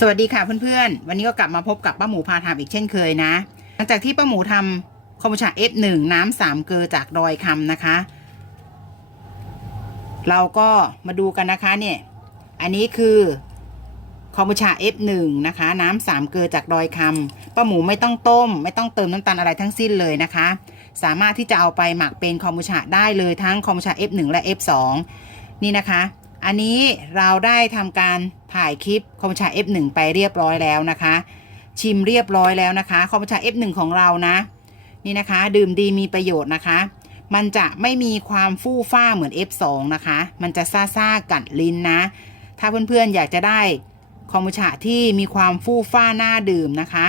สวัสดีค่ะเพื่อนๆ วันนี้ก็กลับมาพบกับป้าหมูพาทำอีกเช่นเคยนะ หลังจากที่ป้าหมูทำคอมบูชา F1 น้ำสามเกลือจากดอยคำนะคะ เราก็มาดูกันนะคะเนี่ย อันนี้คือคอมบูชา F1 นะคะ น้ำสามเกลือจากดอยคำป้าหมูไม่ต้องต้ม ไม่ต้องเติมน้ำตาลอะไรทั้งสิ้นเลยนะคะ สามารถที่จะเอาไปหมักเป็นคอมบูชาได้เลยทั้งคอมบูชา F1 และ F2 นี่นะคะ อันนี้เราได้ทำการถ่ายคลิปคอมบูชา F1 ไปเรียบร้อยแล้วนะคะ ชิมเรียบร้อยแล้วนะคะคอมบูชา F1 ของเรานะ นี่นะคะ ดื่มดีมีประโยชน์นะคะ มันจะไม่มีความฟู่ฟ้าเหมือน F2 นะคะ มันจะซ่าซ่ากัดลิ้นนะ ถ้าเพื่อนๆอยากจะได้คอมบูชาที่มีความฟู่ฟ้าน่าดื่มนะคะ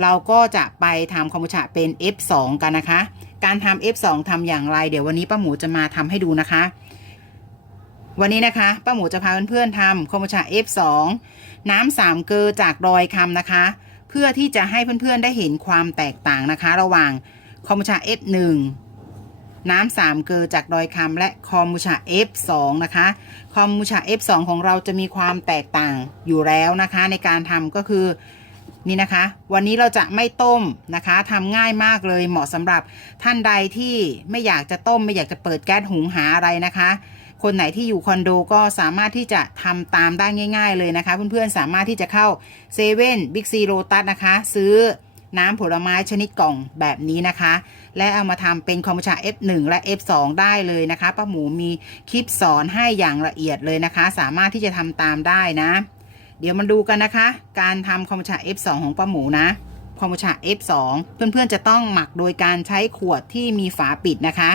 เราก็จะไปทำคอมบูชาเป็น F2 กันนะคะ การทำ F2 ทำอย่างไร เดี๋ยววันนี้ป้าหมูจะมาทำให้ดูนะคะ วันนี้นะคะป้าหมูจะพาเพื่อนๆทำคอมบูชา F2 น้ำสามเกลอจากดอยคำนะคะ เพื่อที่จะให้เพื่อนๆได้เห็นความแตกต่างนะคะ ระหว่างคอมบูชา F1 น้ำสามเกลอจากดอยคำและคอมบูชา F2 นะคะคอมบูชา F2 ของเราจะมีความแตกต่างอยู่แล้วนะคะ ในการทำก็คือนี่นะคะ วันนี้เราจะไม่ต้มนะคะทำง่ายมากเลยเหมาะสำหรับท่านใดที่ไม่อยากจะต้มไม่อยากจะเปิดแก๊สหุงหาอะไรนะคะ คนไหนที่อยู่คอนโดก็สามารถที่จะทำตามได้ง่าย ๆ เลยนะคะ เพื่อนๆสามารถที่จะเข้าเซเว่นบิ๊กซีโรตัสนะคะ ซื้อน้ำผลไม้ชนิดกล่องแบบนี้นะคะ และเอามาทำเป็นคอมบูชา F1 และ F2 ได้เลยนะคะป้าหมูมีคลิปสอนให้อย่างละเอียดเลยนะคะ สามารถที่จะทำตามได้นะ เดี๋ยวมาดูกันนะคะ การทำคอมบูชา F2 ของป้าหมูนะคอมบูชา F2 เพื่อนๆจะต้องหมักโดยการใช้ขวดที่มีฝาปิดนะคะ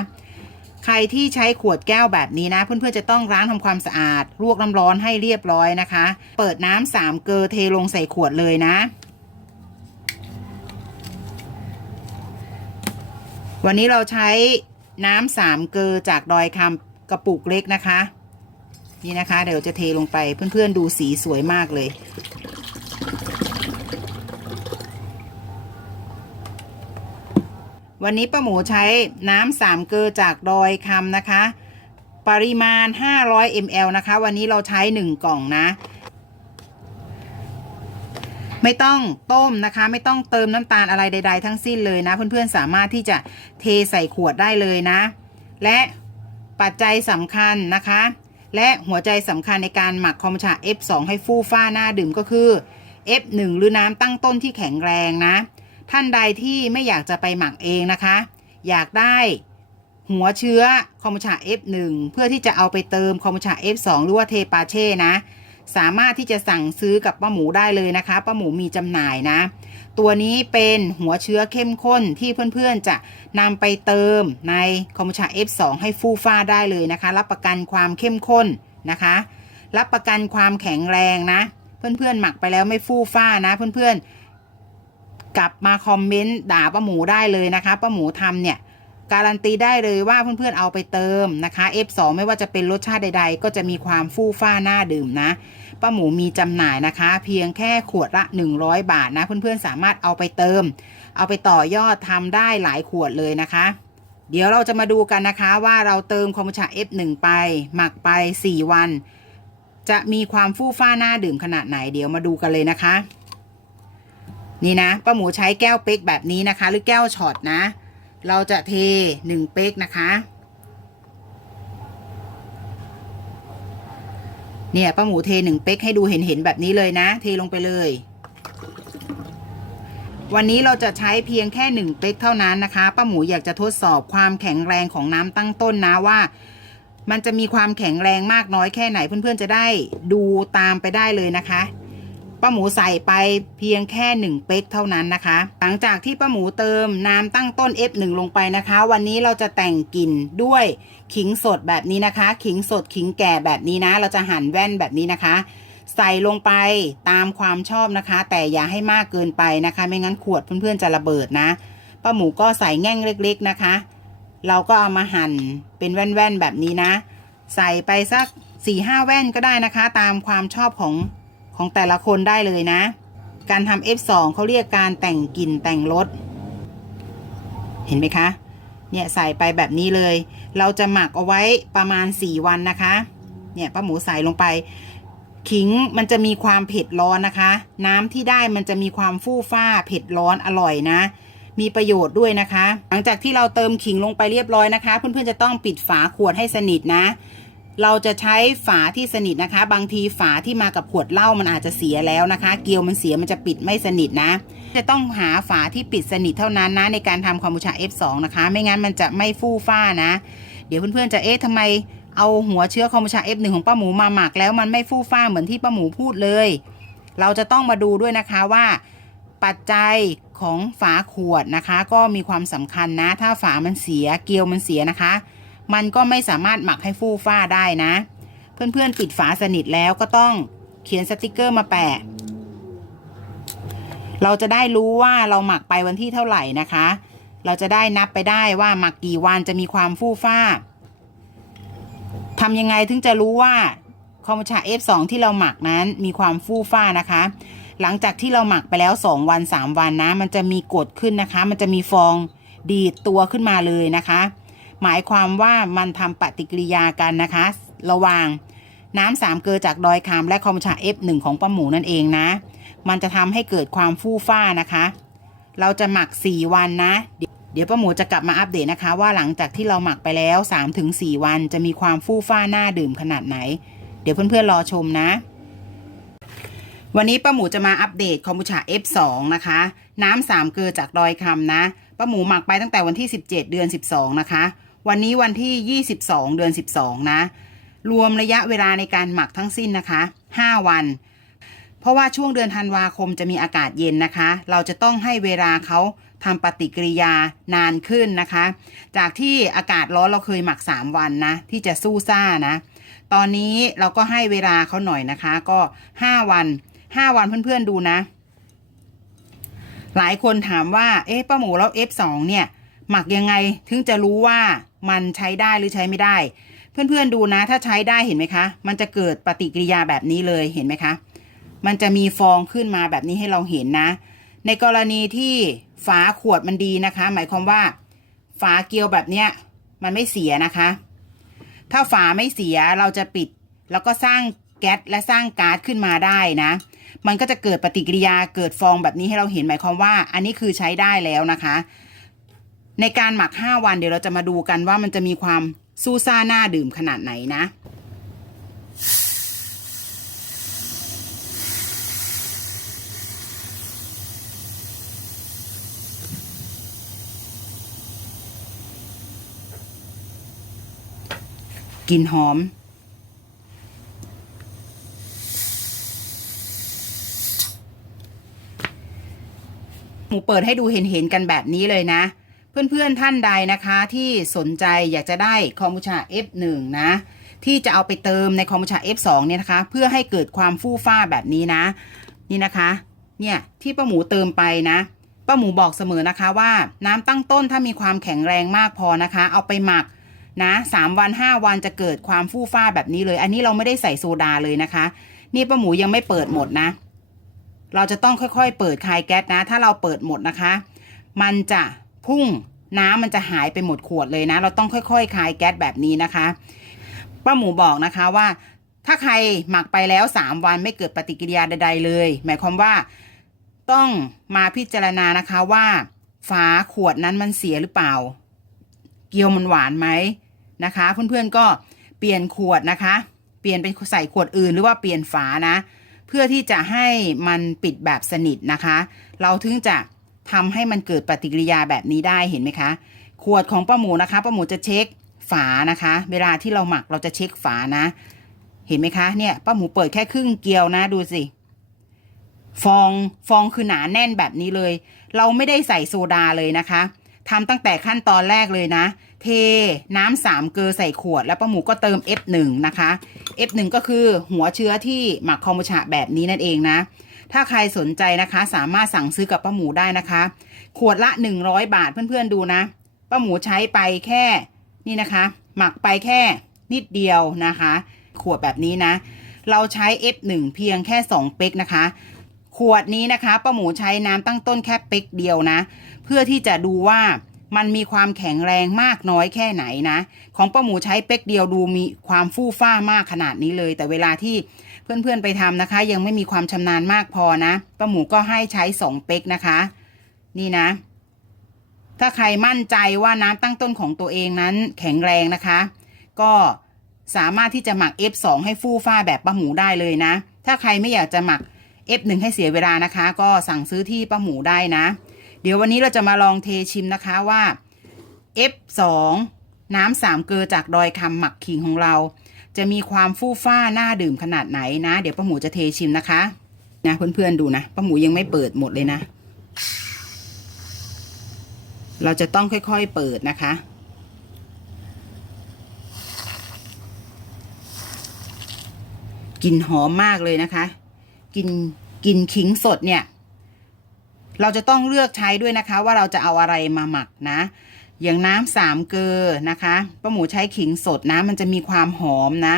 ใครที่ใช้ขวดแก้วแบบนี้นะ เพื่อนๆจะต้องล้างทำความสะอาดลวกน้ำร้อนให้เรียบร้อยนะคะ เปิดน้ำสามเกลอเทลงใส่ขวดเลยนะ วันนี้เราใช้น้ำสามเกลอจากดอยคำกระปุกเล็กนะคะ นี่นะคะ เดี๋ยวจะเทลงไปเพื่อนๆดูสีสวยมากเลย วันนี้ป้าหมูใช้น้ำสามเกลือจากดอยคำนะคะ ปริมาณ 500 ml นะคะ วันนี้เราใช้ 1 กล่องนะ ไม่ต้องต้มนะคะ ไม่ต้องเติมน้ำตาลอะไรใด ๆ ทั้งสิ้นเลยนะ เพื่อนๆสามารถที่จะเทใส่ขวดได้เลยนะ และปัจจัยสำคัญนะคะ และหัวใจสำคัญในการหมักคอมบูชา F2 ให้ฟู่ฟ้าน่าดื่มก็คือ F1 หรือน้ำตั้งต้นที่แข็งแรงนะ ท่านใดที่ไม่อยากจะไปหมักเองนะคะ อยากได้หัวเชื้อคอมบูชา F1 เพื่อที่จะเอาไปเติมคอมบูชา F2 หรือว่าเทปาเช่นะ สามารถที่จะสั่งซื้อกับป้าหมูได้เลยนะคะป้าหมูมีจำหน่ายนะ ตัวนี้เป็นหัวเชื้อเข้มข้นที่เพื่อนๆจะนำไปเติมในคอมบูชา F2 ให้ฟูฟ้าได้เลยนะคะ รับประกันความเข้มข้นนะคะ รับประกันความแข็งแรงนะ เพื่อนๆหมักไปแล้วไม่ฟูฟ้านะ เพื่อนๆ กลับมาคอมเมนต์ด่าป้าหมูได้เลยนะคะป้าหมูทำเนี่ยการันตีได้เลยว่าเพื่อนๆเอาไปเติมนะคะ F2 ไม่ว่าจะเป็นรสชาติใดๆ ก็จะมีความฟู่ฟ้าหน่าดื่มนะป้าหมูมีจำหน่ายนะคะ เพียงแค่ขวดละ 100 บาทนะ เพื่อนๆสามารถเอาไปเติม เอาไปต่อยอดทำได้หลายขวดเลยนะคะ เดี๋ยวเราจะมาดูกันนะคะว่าเราเติมคอมบูชา F1 ไป หมักไป 4 วัน จะมีความฟู่ฟ้าหน่าดื่มขนาดไหน เดี๋ยวมาดูกันเลยนะคะ นี่นะป้าหมูใช้แก้วเป๊กแบบนี้นะคะ หรือแก้วช็อตนะ เราจะเทหนึ่งเป๊กนะคะเนี่ยป้าหมูเทหนึ่งเป๊กให้ดูเห็นเห็นๆแบบนี้เลยนะ เทลงไปเลย วันนี้เราจะใช้เพียงแค่หนึ่งเป๊กเท่านั้นนะคะป้าหมูอยากจะทดสอบความแข็งแรงของน้ำตั้งต้นนะว่า มันจะมีความแข็งแรงมากน้อยแค่ไหนเพื่อนๆจะได้ดูตามไปได้เลยนะคะ ป้าหมูใส่ไปเพียงแค่ 1 เป๊กเท่านั้นนะคะ หลังจากที่ป้าหมูเติมน้ำตั้งต้น F1 ลงไปนะคะ วันนี้เราจะแต่งกลิ่นด้วยขิงสดแบบนี้นะคะ ขิงสดขิงแก่แบบนี้นะ เราจะหั่นแว่นแบบนี้นะคะ ใส่ลงไปตามความชอบนะคะ แต่อย่าให้มากเกินไปนะคะ ไม่งั้นขวดเพื่อนๆจะระเบิดนะป้าหมูก็ใส่แง่งเล็ก ๆนะคะ เราก็เอามาหั่นเป็นแว่นๆแบบนี้นะ ใส่ไปสัก4-5หแว่นก็ได้นะคะ ตามความชอบของ ของแต่ละคนได้เลยนะ การทำ F2 เขาเรียกการแต่งกลิ่นแต่งรสเห็นไหมคะ เนี่ยใส่ไปแบบนี้เลย เราจะหมักเอาไว้ประมาณ 4 วันนะคะ เนี่ยป้าหมูใส่ลงไป ขิงมันจะมีความเผ็ดร้อนนะคะ น้ำที่ได้มันจะมีความฟู่ฟ้าเผ็ดร้อนอร่อยนะ มีประโยชน์ด้วยนะคะ หลังจากที่เราเติมขิงลงไปเรียบร้อยนะคะ เพื่อนๆจะต้องปิดฝาขวดให้สนิทนะ เราจะใช้ฝาที่สนิทนะคะ บางทีฝาที่มากับขวดเหล้ามันอาจจะเสียแล้วนะคะ เกลียวมันเสียมันจะปิดไม่สนิทนะ จะต้องหาฝาที่ปิดสนิทเท่านั้นนะในการทำคอมบูชา F2 นะคะ ไม่งั้นมันจะไม่ฟู่ฟ้านะ เดี๋ยวเพื่อนๆจะเอ๊ะทำไมเอาหัวเชื้อคอมบูชา F1 ของป้าหมูมาหมักแล้วมันไม่ฟู่ฟ้าเหมือนที่ป้าหมูพูดเลย เราจะต้องมาดูด้วยนะคะว่าปัจจัยของฝาขวดนะคะ ก็มีความสำคัญนะ ถ้าฝามันเสียเกลียวมันเสียนะคะ มันก็ไม่สามารถหมักให้ฟู่ฟ้าได้นะ เพื่อนๆปิดฝาสนิทแล้วก็ต้องเขียนสติกเกอร์มาแปะ เราจะได้รู้ว่าเราหมักไปวันที่เท่าไหร่นะคะ เราจะได้นับไปได้ว่าหมักกี่วันจะมีความฟู่ฟ้าทำยังไงถึงจะรู้ว่าคอมบูชา F2 ที่เราหมักนั้นมีความฟู่ฟ้านะคะ หลังจากที่เราหมักไปแล้ว 2 วัน 3 วันนะ มันจะมีกดขึ้นนะคะ มันจะมีฟองดีดตัวขึ้นมาเลยนะคะ หมายความว่ามันทำปฏิกิริยากันนะคะ ระหว่างน้ำสามเกลือจากดอยคำและคอมชา F1 ของป้าหมูนั่นเองนะ มันจะทำให้เกิดความฟู่ฟ้านะคะ เราจะหมัก 4 วันนะเดี๋ยวเดี๋ยวป้าหมูจะกลับมาอัปเดตนะคะ ว่าหลังจากที่เราหมักไปแล้ว 3-4 วันจะมีความฟู่ฟ้าหน้าดื่มขนาดไหน เดี๋ยวเพื่อนๆรอชมนะ วันนี้ป้าหมูจะมาอัปเดตคอมบูชา F2 นะคะ น้ำสามเกลือจากดอยคำนะป้าหมูหมักไปตั้งแต่วันที่ 17 เดือน 12 นะคะ วันนี้วันที่ 22 เดือน 12 นะ รวมระยะเวลาในการหมักทั้งสิ้นนะคะ 5 วัน เพราะว่าช่วงเดือนธันวาคมจะมีอากาศเย็นนะคะ เราจะต้องให้เวลาเขาทำปฏิกิริยานานขึ้นนะคะ จากที่อากาศร้อนเราเคยหมัก 3 วันนะ ที่จะสู้ซ่านะ ตอนนี้เราก็ให้เวลาเขาหน่อยนะคะ ก็ 5 วัน 5 วันเพื่อนๆดูนะ หลายคนถามว่า เอ๊ะป้าหมูแล้ว F2 เนี่ย หมักยังไงถึงจะรู้ว่ามันใช้ได้หรือใช้ไม่ได้ เพื่อนๆดูนะถ้าใช้ได้เห็นไหมคะ มันจะเกิดปฏิกิริยาแบบนี้เลยเห็นไหมคะ มันจะมีฟองขึ้นมาแบบนี้ให้เราเห็นนะ ในกรณีที่ฝาขวดมันดีนะคะ หมายความว่า ฝาเกลียวแบบเนี้ยมันไม่เสียนะคะ ถ้าฝาไม่เสียเราจะปิด แล้วก็สร้างแก๊สและสร้างก๊าซขึ้นมาได้นะ มันก็จะเกิดปฏิกิริยาเกิดฟองแบบนี้ให้เราเห็นหมายความว่า อันนี้คือใช้ได้แล้วนะคะ ในการหมัก 5 วันเดี๋ยวเราจะมาดูกันว่ามันจะมีความสู้ซ่าหน้าดื่มขนาดไหนนะ กลิ่นหอมหมูเปิดให้ดูเห็นๆกันแบบนี้เลยนะ เพื่อนๆท่านใดนะคะที่สนใจอยากจะได้คอมบูชา F1 นะ ที่จะเอาไปเติมในคอมบูชา F2 เนี่ยนะคะ เพื่อให้เกิดความฟู่ฟ้าแบบนี้นะ นี่นะคะ เนี่ยที่ป้าหมูเติมไปนะป้าหมูบอกเสมอนะคะว่าน้ำตั้งต้นถ้ามีความแข็งแรงมากพอนะคะ เอาไปหมักนะสามวันห้าวันจะเกิดความฟู่ฟ้าแบบนี้เลย อันนี้เราไม่ได้ใส่โซดาเลยนะคะ นี่ป้าหมูยังไม่เปิดหมดนะ เราจะต้องค่อยๆ เปิดคายแก๊สนะ ถ้าเราเปิดหมดนะคะ มันจะ พุ่งน้ำมันจะหายไปหมดขวดเลยนะ เราต้องค่อยๆคลายแก๊สแบบนี้นะคะป้าหมูบอกนะคะว่าถ้าใครหมักไปแล้วสามวันไม่เกิดปฏิกิริยาใด ๆ เลย หมายความว่าต้องมาพิจารณานะคะว่าฝาขวดนั้นมันเสียหรือเปล่า เกี๊ยวมันหวานไหมนะคะ เพื่อนๆก็เปลี่ยนขวดนะคะ เปลี่ยนเป็นใส่ขวดอื่นหรือว่าเปลี่ยนฝานะ เพื่อที่จะให้มันปิดแบบสนิทนะคะ เราถึงจะ ทำให้มันเกิดปฏิกิริยาแบบนี้ได้เห็นไหมคะ ขวดของป้าหมูนะคะป้าหมูจะเช็คฝานะคะ เวลาที่เราหมักเราจะเช็คฝานะ เห็นไหมคะเนี่ยป้าหมูเปิดแค่ครึ่งเกลียวนะดูสิฟองฟองคือหนาแน่นแบบนี้เลย เราไม่ได้ใส่โซดาเลยนะคะทำตั้งแต่ขั้นตอนแรกเลยนะ เทน้ำสามเกลือใส่ขวด แล้วป้าหมูก็เติม F1 นะคะ F1 ก็คือหัวเชื้อที่หมักคอมบูชาแบบนี้นั่นเองนะ ถ้าใครสนใจนะคะ สามารถสั่งซื้อกับป้าหมูได้นะคะ ขวดละ 100 บาทเพื่อนๆดูนะป้าหมูใช้ไปแค่นี่นะคะ หมักไปแค่นิดเดียวนะคะ ขวดแบบนี้นะ เราใช้ F1 เพียงแค่ 2 เป๊กนะคะ ขวดนี้นะคะป้าหมูใช้น้ำตั้งต้นแค่เป๊กเดียวนะ เพื่อที่จะดูว่ามันมีความแข็งแรงมากน้อยแค่ไหนนะ ของป้าหมูใช้เป๊กเดียวดูมีความฟู่ฟ้ามากขนาดนี้เลย แต่เวลาที่ เพื่อนๆไปทำนะคะ ยังไม่มีความชำนาญมากพอนะป้าหมูก็ให้ใช้สองเป๊กนะคะ นี่นะ ถ้าใครมั่นใจว่าน้ำตั้งต้นของตัวเองนั้นแข็งแรงนะคะ ก็สามารถที่จะหมัก F2 ให้ฟู่ฟ้าแบบป้าหมูได้เลยนะ ถ้าใครไม่อยากจะหมัก F1 ให้เสียเวลานะคะ ก็สั่งซื้อที่ป้าหมูได้นะ เดี๋ยววันนี้เราจะมาลองเทชิมนะคะว่า F2 น้ำสามเกลือจากดอยคำหมักขิงของเรา จะมีความฟู่ฟ้าน่าดื่มขนาดไหนนะ เดี๋ยวป้าหมูจะเทชิมนะคะนะเพื่อนๆดูนะป้าหมูยังไม่เปิดหมดเลยนะ เราจะต้องค่อยๆเปิดนะคะกลิ่นหอมมากเลยนะคะ กินกินขิงสดเนี่ย เราจะต้องเลือกใช้ด้วยนะคะ ว่าเราจะเอาอะไรมาหมักนะ อย่างน้ำสามเกลือนะคะป้าหมูใช้ขิงสดนะมันจะมีความหอมนะ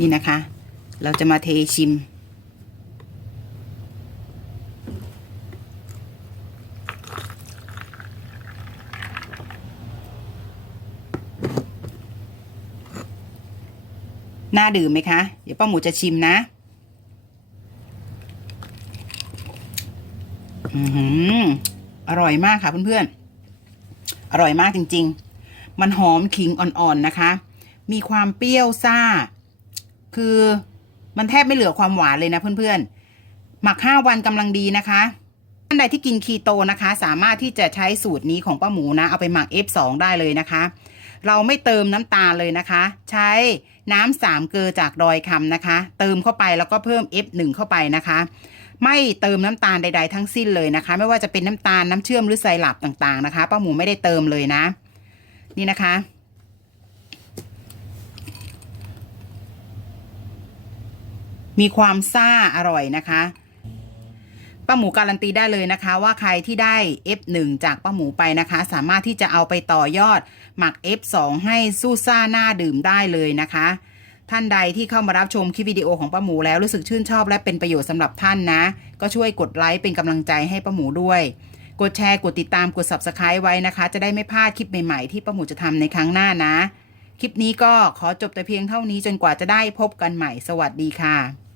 นี่นะคะ เราจะมาเทชิม ดื่มไหมคะ เดี๋ยวป้าหมูจะชิมนะ อือออร่อยมากค่ะเพื่อนๆ อร่อยมากจริง ๆ มันหอมขิงอ่อนๆนะคะ มีความเปรี้ยวซ่า คือมันแทบไม่เหลือความหวานเลยนะเพื่อนๆ หมักห้าวันกำลังดีนะคะท่านใดที่กินคีโตนะคะ สามารถที่จะใช้สูตรนี้ของป้าหมูนะ เอาไปหมัก F2 ได้เลยนะคะ เราไม่เติมน้ำตาลเลยนะคะ ใช้น้ำสามเกลือจากดอยคำนะคะ เติมเข้าไปแล้วก็เพิ่ม F1 เข้าไปนะคะ ไม่เติมน้ำตาลใด ๆ ทั้งสิ้นเลยนะคะ ไม่ว่าจะเป็นน้ำตาลน้ำเชื่อมหรือไซรัปต่างๆนะคะป้าหมูไม่ได้เติมเลยนะ นี่นะคะมีความซ่าอร่อยนะคะ ป้าหมูการันตีได้เลยนะคะ ว่าใครที่ได้ F1 จากป้าหมูไปนะคะ สามารถที่จะเอาไปต่อยอด หมัก F2 ให้สู้ซ่าหน้าดื่มได้เลยนะคะ ท่านใดที่เข้ามารับชมคลิปวิดีโอของป้าหมูแล้วรู้สึกชื่นชอบและเป็นประโยชน์สำหรับท่านนะ ก็ช่วยกดไลค์เป็นกำลังใจให้ป้าหมูด้วยกดแชร์ กดติดตาม กด subscribe ไว้นะคะ จะได้ไม่พลาดคลิปใหม่ๆ ที่ป้าหมูจะทำในครั้งหน้านะ คลิปนี้ก็ขอจบแต่เพียงเท่านี้จนกว่าจะได้พบกันใหม่ สวัสดีค่ะ